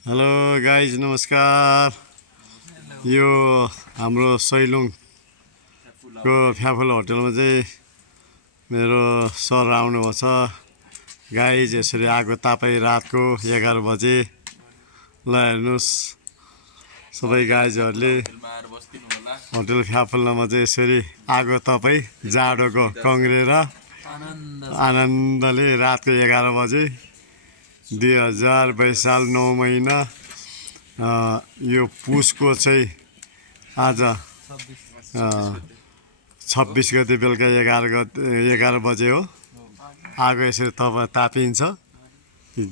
Hello guys नमस्कार। यो हाम्रो सैलुङको फ्याफुल होटलमा चाहिँ मेरो सर आउनुभएको छ। गाइज यसरी आगो तापाई रातको 11 बजे ल हेर्नुहोस् सबै गाइजहरूले होटल फ्याफुल्लामा चाहिँ यसरी आगो तपाई जाडोको कङ्ग्रेर आनन्दले रातको 11 बजे 2022 साल 9 महिना यो पुसको चाहिँ आज 26 गते बेलुका 11 बजे हो। आगो यसरी तापिन्छ।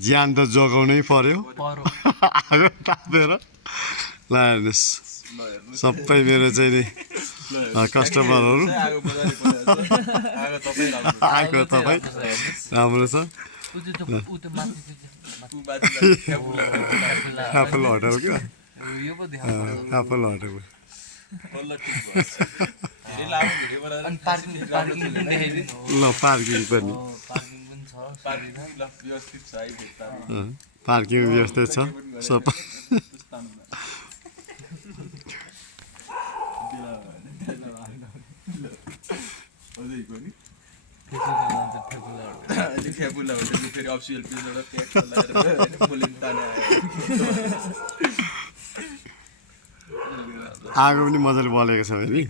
ज्यान त जोगाउनै पर्यो आगो तापेर। ल हेर्नुहोस् सबै मेरो चाहिँ नि कस्टमरहरू आगो तपाईँ राम्रो छ। फ्याफुल होटल क्या फ्याफुल होटल ल पार्किङ पनि पार्किङ व्यवस्था छ सब। आगो पनि मजाले बलेको छ फेरि।